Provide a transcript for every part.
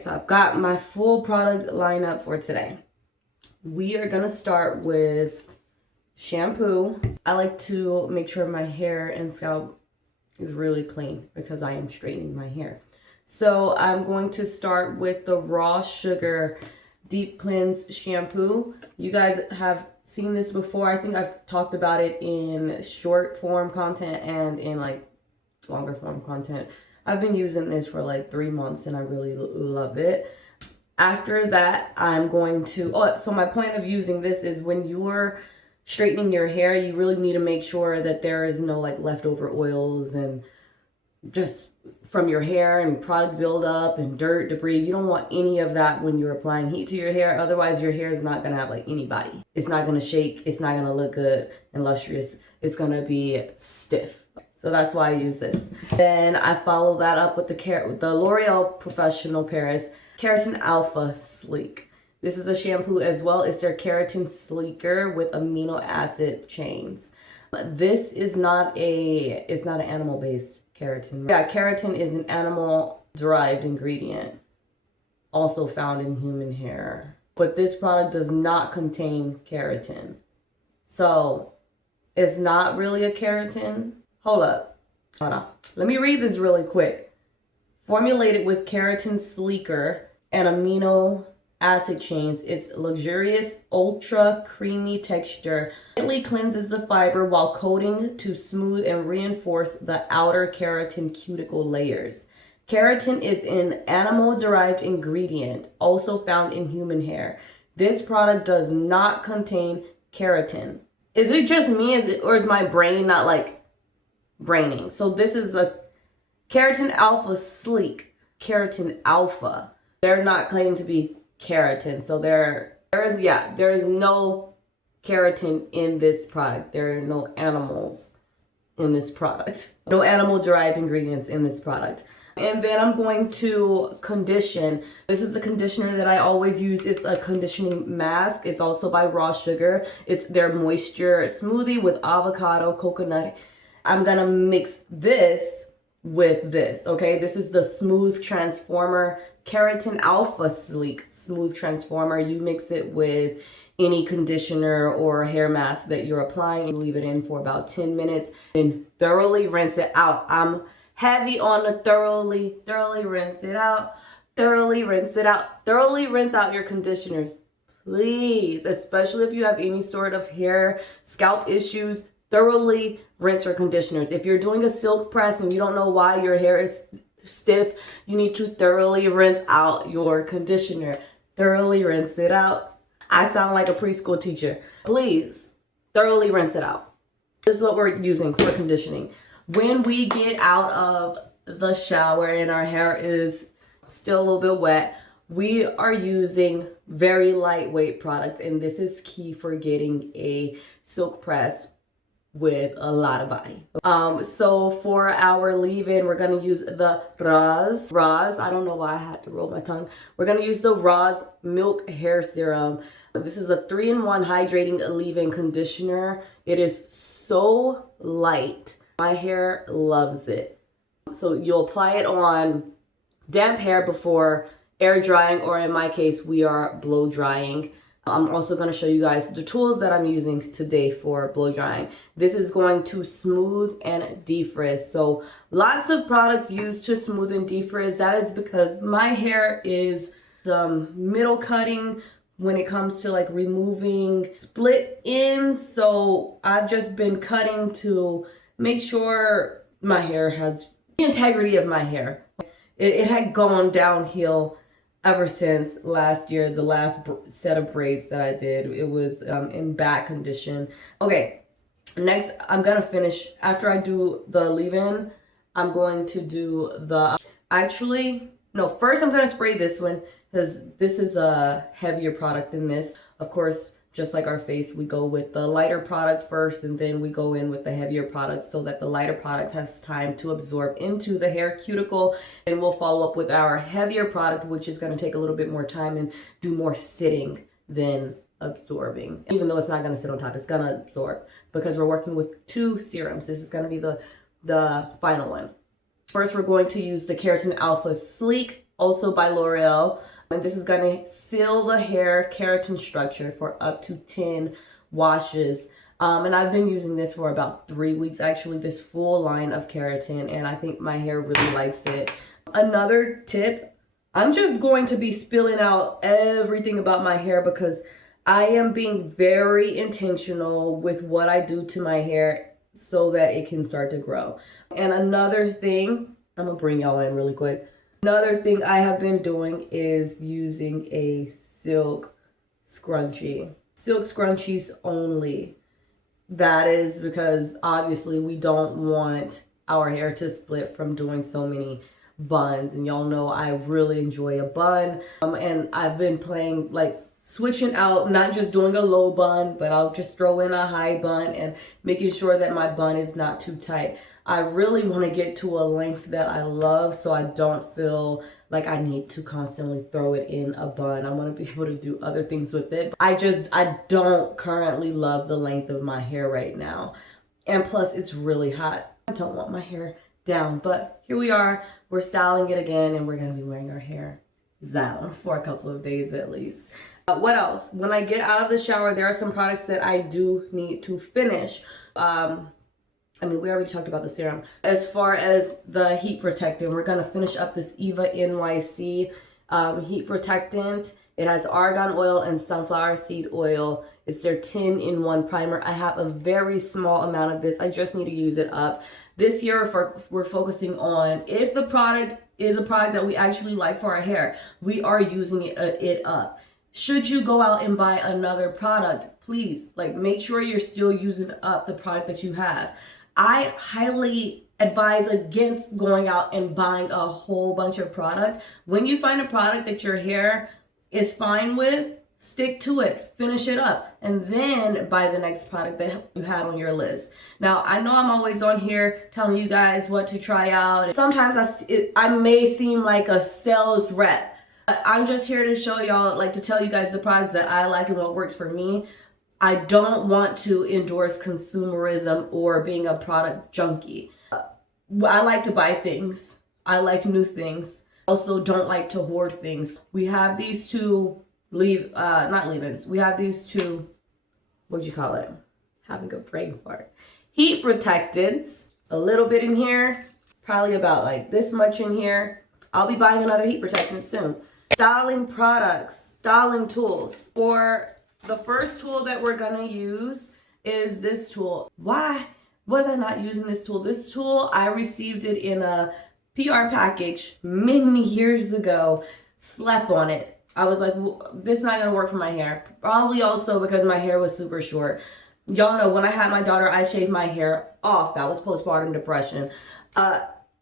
So I've got my full product lineup for today. We are gonna start with shampoo. I like to make sure my hair and scalp is really clean because I am straightening my hair. So I'm going to start with the Raw Sugar Deep Cleanse Shampoo. You guys have seen this before. I think I've talked about it in short form content and in like longer form content. I've been using this for like 3 months and I really love it. After that, I'm going to, so my point of using this is when you're straightening your hair, you really need to make sure that there is no like leftover oils and just from your hair and product buildup and dirt, debris. You don't want any of that when you're applying heat to your hair. Otherwise, your hair is not going to have like any body. It's not going to shake. It's not going to look good and lustrous. It's going to be stiff. So that's why I use this. Then I follow that up with the L'Oreal Professional Paris Keratin Alpha Sleek. This is a shampoo as well. It's their keratin sleeker with amino acid chains. This is it's not an animal-based keratin. Yeah, keratin is an animal-derived ingredient, also found in human hair. But this product does not contain keratin. So it's not really a keratin. Hold up. Hold on. Let me read this really quick. Formulated with keratin sleeker and amino acid chains, its luxurious, ultra creamy texture gently cleanses the fiber while coating to smooth and reinforce the outer keratin cuticle layers. Keratin is an animal-derived ingredient, also found in human hair. This product does not contain keratin. Is it just me, or is my brain not like braining? So this is a Keratin Alpha Sleek, Keratin Alpha. They're not claiming to be keratin. So there is no keratin in this product. There are no animals in this product. No animal-derived ingredients in this product. And then I'm going to condition. This is the conditioner that I always use. It's a conditioning mask. It's also by Raw Sugar. It's their moisture smoothie with avocado, coconut. I'm gonna mix this with this, okay? This is the Smooth Transformer Keratin Alpha Sleek Smooth Transformer. You mix it with any conditioner or hair mask that you're applying and leave it in for about 10 minutes and thoroughly rinse it out. I'm heavy on the thoroughly rinse it out, thoroughly rinse it out, thoroughly rinse out your conditioners, please, especially if you have any sort of hair, scalp issues. Thoroughly rinse your conditioners. If you're doing a silk press and you don't know why your hair is stiff, you need to thoroughly rinse out your conditioner. Thoroughly rinse it out. I sound like a preschool teacher. Please, thoroughly rinse it out. This is what we're using for conditioning. When we get out of the shower and our hair is still a little bit wet, we are using very lightweight products, and this is key for getting a silk press with a lot of body. So for our leave-in, we're gonna use the Roz. I don't know why I had to roll my tongue. We're gonna use the Roz Milk Hair Serum. This is a 3-in-1 hydrating leave-in conditioner. It is so light. My hair loves it. So you'll apply it on damp hair before air drying, or in my case, we are blow drying. I'm also going to show you guys the tools that I'm using today for blow drying. This is going to smooth and defrizz. So lots of products used to smooth and defrizz. That is because my hair is middle cutting when it comes to like removing split ends. So I've just been cutting to make sure my hair has the integrity of my hair. It had gone downhill ever since last year, the last set of braids that I did. It was in bad condition. Okay, next I'm gonna finish, after I do the leave-in, I'm going to do the, first I'm gonna spray this one because this is a heavier product than this. Of course, just like our face, we go with the lighter product first and then we go in with the heavier product so that the lighter product has time to absorb into the hair cuticle, and we'll follow up with our heavier product, which is going to take a little bit more time and do more sitting than absorbing. Even though it's not going to sit on top, it's going to absorb because we're working with 2 serums. This is going to be the final one. First, we're going to use the Keratin Alpha Sleek also by L'Oreal. And this is going to seal the hair keratin structure for up to 10 washes. And I've been using this for about 3 weeks, actually, this full line of keratin, and I think my hair really likes it. Another tip, I'm just going to be spilling out everything about my hair because I am being very intentional with what I do to my hair so that it can start to grow. And another thing, I'm gonna bring y'all in really quick. Another thing I have been doing is using a silk scrunchie. Silk scrunchies only. That is because obviously we don't want our hair to split from doing so many buns. And y'all know I really enjoy a bun. And I've been playing like switching out, not just doing a low bun, but I'll just throw in a high bun and making sure that my bun is not too tight. I really want to get to a length that I love so I don't feel like I need to constantly throw it in a bun. I want to be able to do other things with it. I don't currently love the length of my hair right now. And plus it's really hot. I don't want my hair down, but here we are. We're styling it again and we're going to be wearing our hair down for a couple of days at least. What else? When I get out of the shower, there are some products that I do need to finish. I mean, we already talked about the serum. As far as the heat protectant, we're gonna finish up this Eva NYC heat protectant. It has argan oil and sunflower seed oil. It's their 10-in-1 primer. I have a very small amount of this. I just need to use it up. This year, we're focusing on if the product is a product that we actually like for our hair, we are using it up. Should you go out and buy another product, please, like, make sure you're still using up the product that you have. I highly advise against going out and buying a whole bunch of product. When you find a product that your hair is fine with, stick to it, finish it up, and then buy the next product that you had on your list. Now, I know I'm always on here telling you guys what to try out. Sometimes I may seem like a sales rep. I'm just here to show y'all, like, to tell you guys the products that I like and what works for me. I don't want to endorse consumerism or being a product junkie. I like to buy things. I like new things. Also don't like to hoard things. We have these two not leave-ins. We have these two, what'd you call it? Having a brain fart. Heat protectants. A little bit in here. Probably about like this much in here. I'll be buying another heat protectant soon. Styling products. Styling tools. For the first tool that we're gonna use is this tool. Why was I not using this tool? This tool, I received it in a PR package many years ago. Slept on it. I was like, this is not gonna work for my hair. Probably also because my hair was super short. Y'all know when I had my daughter, I shaved my hair off. That was postpartum depression.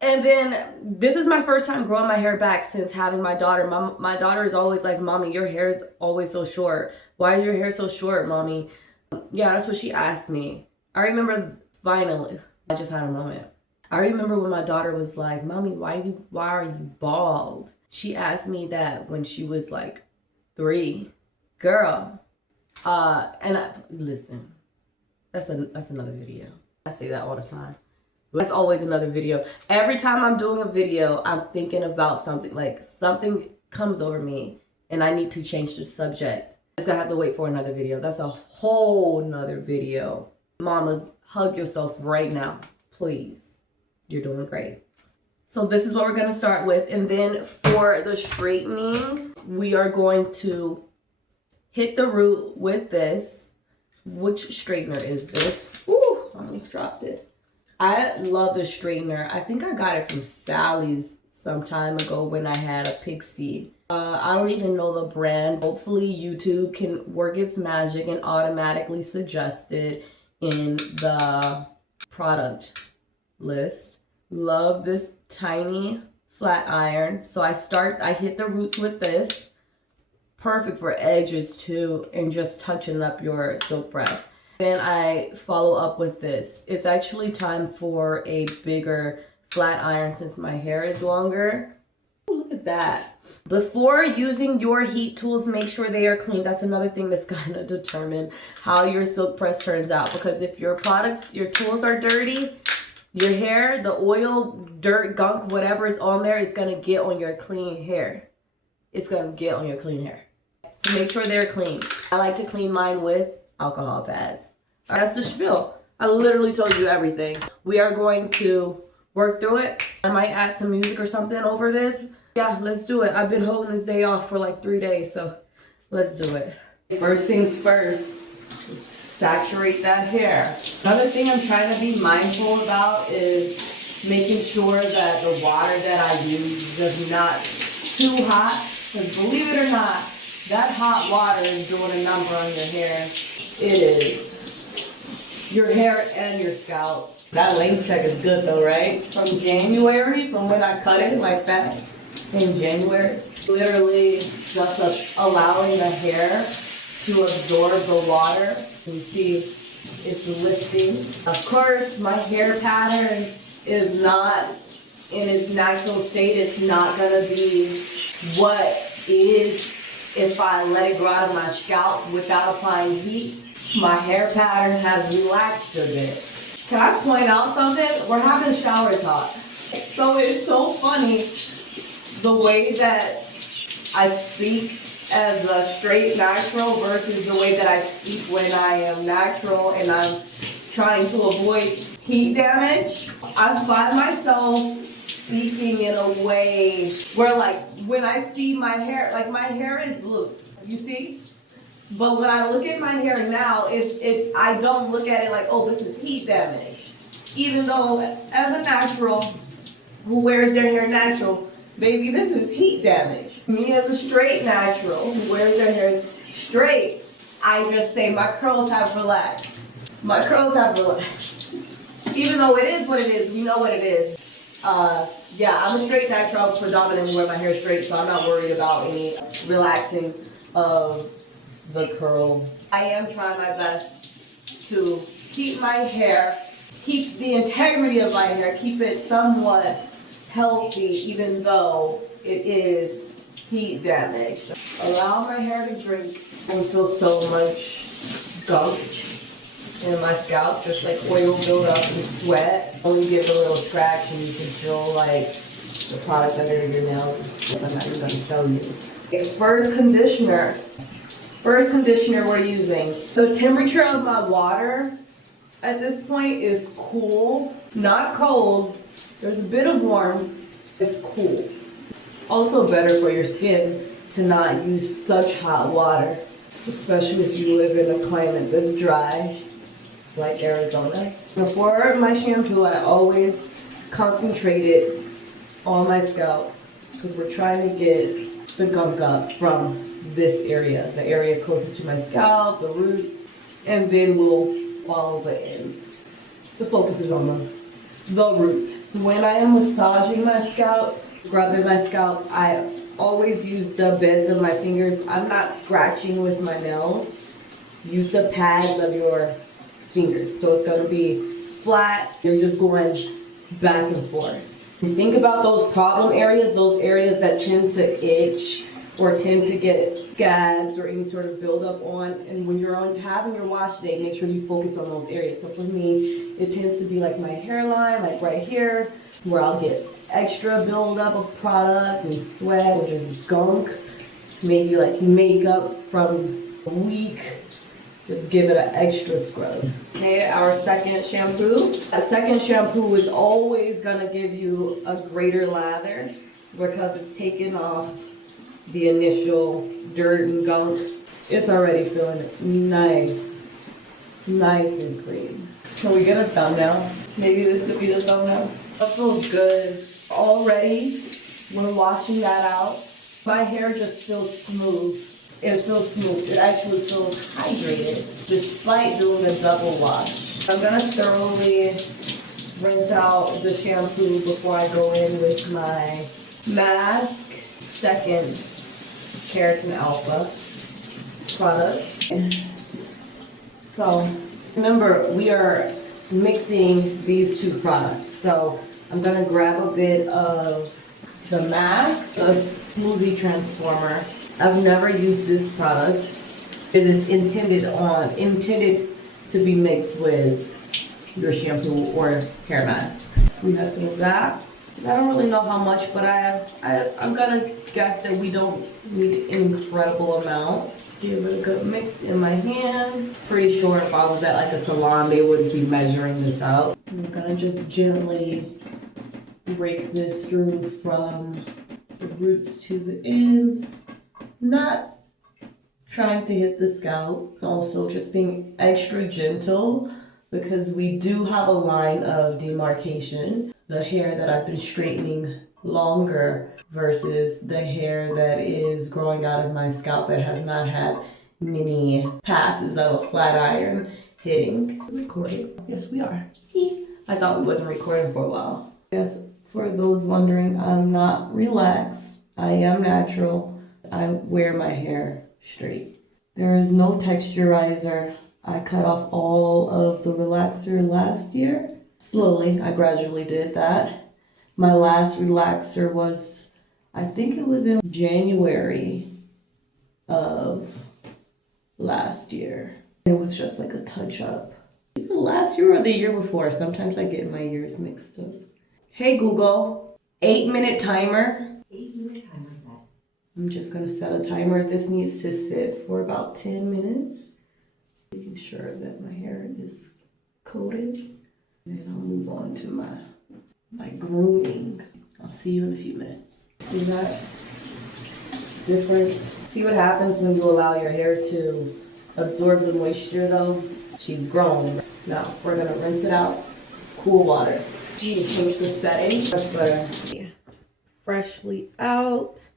And then this is my first time growing my hair back since having my daughter. My daughter is always like, Mommy, your hair is always so short. Why is your hair so short, Mommy? Yeah, that's what she asked me. I remember, finally, I just had a moment. I remember when my daughter was like, Mommy, why are you bald? She asked me that when she was like 3. Girl. Listen, that's another video. I say that all the time. That's always another video. Every time I'm doing a video, I'm thinking about something, like something comes over me and I need to change the subject. It's gonna have to wait for another video. That's a whole nother video. Mamas, hug yourself right now, please. You're doing great. So this is what we're gonna start with. And then for the straightening, we are going to hit the root with this. Which straightener is this? Ooh, I almost dropped it. I love the straightener. I think I got it from Sally's some time ago when I had a pixie. I don't even know the brand. Hopefully YouTube can work its magic and automatically suggest it in the product list. Love this tiny flat iron. So I hit the roots with this. Perfect for edges too and just touching up your silk press. Then I follow up with this. It's actually time for a bigger flat iron since my hair is longer. Ooh, look at that. Before using your heat tools, make sure they are clean. That's another thing that's gonna determine how your silk press turns out. Because if your tools are dirty, Your hair, the oil, dirt, gunk, whatever is on there, it's gonna get on your clean hair. It's gonna get on your clean hair. So make sure they're clean. I like to clean mine with alcohol pads. All right, that's the spiel. I literally told you everything. We are going to work through it. I might add some music or something over this. Yeah, let's do it. I've been holding this day off for like 3 days, so let's do it. First things first, saturate that hair. Another thing I'm trying to be mindful about is making sure that the water that I use is not too hot. Because believe it or not, that hot water is doing a number on your hair. It is. Your hair and your scalp. That length check is good though, right? From January, from when I cut it like that, in January, literally just allowing the hair to absorb the water. You see it's lifting. Of course, my hair pattern is not in its natural state. It's not gonna be what is if I let it grow out of my scalp without applying heat. My hair pattern has relaxed a bit. Can I point out something? We're having shower talk. So it's so funny the way that I speak as a straight natural versus the way that I speak when I am natural and I'm trying to avoid heat damage. I find myself speaking in a way where, like, when I see my hair, like my hair is loose, you see? But when I look at my hair now, I don't look at it like, oh, this is heat damage. Even though as a natural who wears their hair natural, baby, this is heat damage. Me as a straight natural who wears their hair straight, I just say my curls have relaxed. My curls have relaxed. Even though it is what it is, you know what it is. Yeah, I'm a straight natural, predominantly wear my hair straight, so I'm not worried about any relaxing of the curls. I am trying my best to keep my hair, keep the integrity of my hair, keep it somewhat healthy, even though it is heat damage. Allow my hair to drink and feel so much gunk in my scalp, just like oil build up and sweat. Only give a little scratch and you can feel like the product under your nails. I'm not even gonna tell you. Okay, first conditioner we're using. The temperature of my water at this point is cool, not cold. There's a bit of warmth. It's cool. It's also better for your skin to not use such hot water, especially if you live in a climate that's dry, like Arizona. Before my shampoo, I always concentrate it on my scalp because we're trying to get the gunk up from this area, the area closest to my scalp, the roots, and then we'll follow the ends. The focus is on the root. When I am massaging my scalp, rubbing my scalp, I always use the beds of my fingers. I'm not scratching with my nails. Use the pads of your fingers. So it's gonna be flat. You're just going back and forth. And think about those problem areas, those areas that tend to itch or tend to get scabs or any sort of buildup on. And when you're having your wash day, make sure you focus on those areas. So for me, it tends to be like my hairline, like right here, where I'll get extra buildup of product and sweat or just gunk, maybe like makeup from a week. Just give it an extra scrub. Okay, our second shampoo. A second shampoo is always gonna give you a greater lather because it's taken off the initial dirt and gunk. It's already feeling nice and clean. Can we get a thumbnail? Maybe this could be the thumbnail. That feels good. Already, when washing that out, my hair just feels smooth. It feels smooth. It actually feels hydrated despite doing a double wash. I'm gonna thoroughly rinse out the shampoo before I go in with my mask. Second, Keratin Alpha product. So remember, we are mixing these two products. So I'm gonna grab a bit of the mask, a smoothie transformer. I've never used this product. It is intended to be mixed with your shampoo or hair mask. We have some of that. I don't really know how much, but I'm gonna guess that we don't need an incredible amount. Give it a good mix in my hand. Pretty sure if I was at like a salon, they would be measuring this out. I'm gonna just gently rake this through from the roots to the ends. Not trying to hit the scalp. Also just being extra gentle because we do have a line of demarcation. The hair that I've been straightening longer versus the hair that is growing out of my scalp that has not had many passes of a flat iron hitting. Recording? Yes, we are. I thought we wasn't recording for a while. Yes, for those wondering, I'm not relaxed. I am natural. I wear my hair straight. There is no texturizer. I cut off all of the relaxer last year. Slowly, I gradually did that. My last relaxer was, I think it was in January of last year. It was just like a touch up. Either last year or the year before. Sometimes I get my years mixed up. Hey Google, 8-minute timer. 8-minute timer set. I'm just gonna set a timer. This needs to sit for about 10 minutes. Making sure that my hair is coated. And I'll move on to my grooming. I'll see you in a few minutes. See that difference? See what happens when you allow your hair to absorb the moisture though? She's grown. Now we're gonna rinse it out. Cool water. Change the setting. That's better. Freshly out.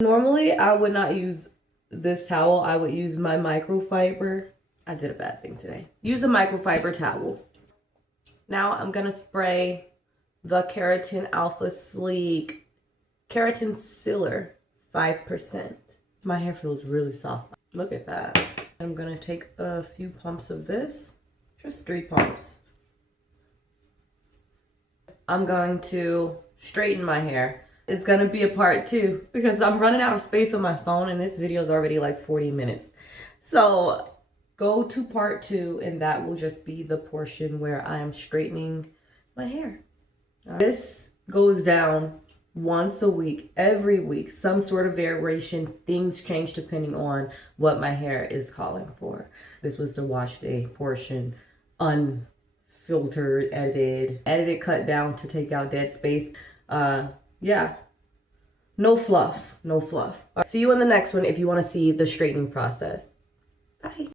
Normally I would not use this towel. I would use my microfiber. I did a bad thing today. Use a microfiber towel. Now I'm gonna spray the Keratin Alpha Sleek Keratin Sealer 5%. My hair feels really soft. Look at that. I'm gonna take a few pumps of this, just 3 pumps. I'm going to straighten my hair. It's gonna be a part 2 because I'm running out of space on my phone and this video is already like 40 minutes. So go to part 2 and that will just be the portion where I am straightening my hair. This goes down once a week, every week, some sort of variation. Things change depending on what my hair is calling for. This was the wash day portion, unfiltered, edited, cut down to take out dead space. Yeah, no fluff, no fluff. See you in the next one if you want to see the straightening process.